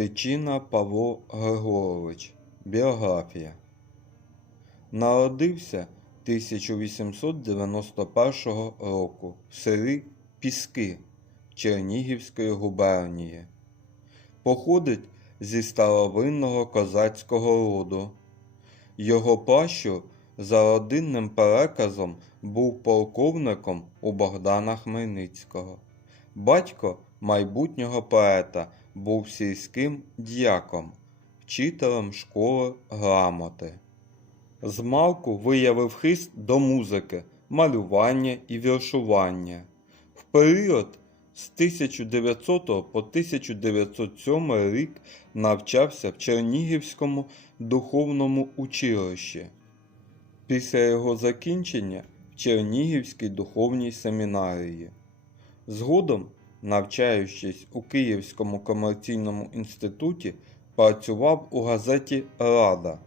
Тичина Павло Григорович. Біографія. Народився 1891 року в селі Піски Чернігівської губернії. Походить зі старовинного козацького роду. Його пращур за родинним переказом був полковником у Богдана Хмельницького. Батько майбутнього поета був сільським діяком, вчителем школи грамоти. Змалку виявив хист до музики, малювання і віршування. В період з 1900 по 1907 рік навчався в Чернігівському духовному училищі. Після його закінчення в Чернігівській духовній семінарії. Згодом, навчаючись у Київському комерційному інституті, працював у газеті Рада.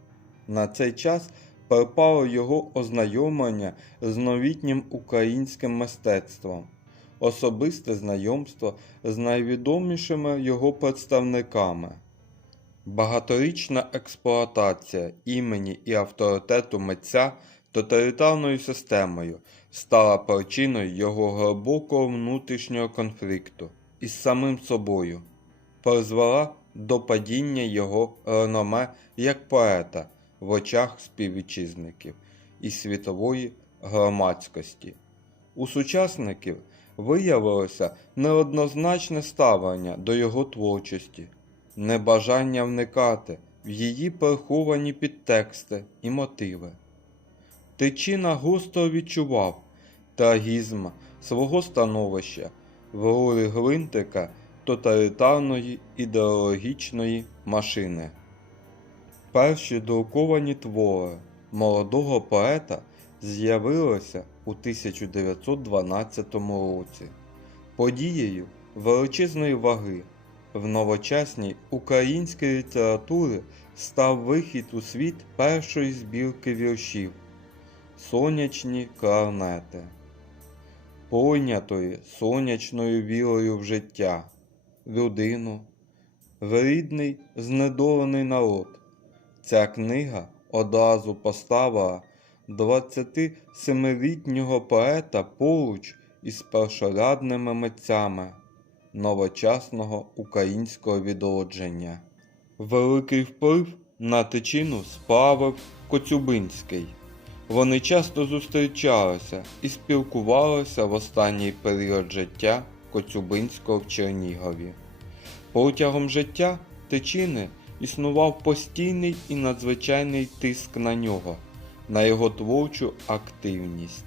На цей час припало його ознайомлення з новітнім українським мистецтвом, особисте знайомство з найвідомішими його представниками. Багаторічна експлуатація імені і авторитету митця тоталітарною системою стала причиною його глибокого внутрішнього конфлікту із самим собою, призвела до падіння його реноме як поета в очах співвітчизників і світової громадськості. У сучасників виявилося неоднозначне ставлення до його творчості, небажання вникати в її приховані підтексти і мотиви. Тичина густо відчував трагізм свого становища в гвинтика тоталітарної ідеологічної машини. Перші друковані твори молодого поета з'явилися у 1912 році. Подією величезної ваги в новочасній українській літературі став вихід у світ першої збірки віршів Сонячні кларнети, пойнятої сонячною вірою в життя, людину, в знедолений народ. Ця книга одразу поставила 27-літнього поета поруч із першорядними митцями новочасного українського відродження. Великий вплив на тичину справив Коцюбинський. Вони часто зустрічалися і спілкувалися в останній період життя Коцюбинського в Чернігові. Протягом життя Тичини існував постійний і надзвичайний тиск на нього, на його творчу активність.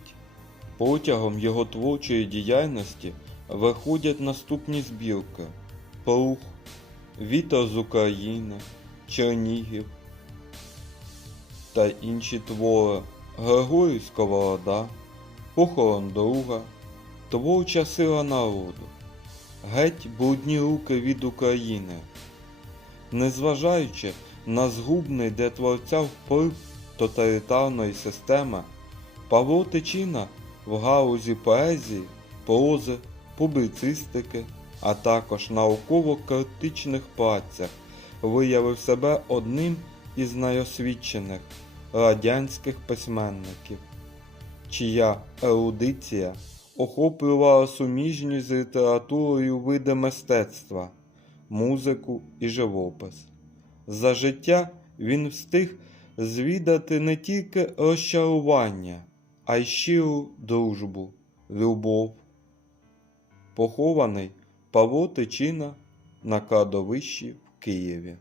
Протягом його творчої діяльності виходять наступні збірки: Прух, Вітер з України, Чернігів та інші твори Григорій Сковорода, Похорон друга, Творча сила народу, Геть брудні руки від України. Незважаючи на згубний для творця вплив тоталітарної системи, Павло Тичина в галузі поезії, прози, публіцистики, а також науково-критичних працях виявив себе одним із найосвічених радянських письменників, чия ерудиція охоплювала суміжні з літературою види мистецтва, музику і живопис. За життя він встиг звідати не тільки розчарування, а й щиру дружбу, любов. Похований Павло Тичина на кладовищі в Києві.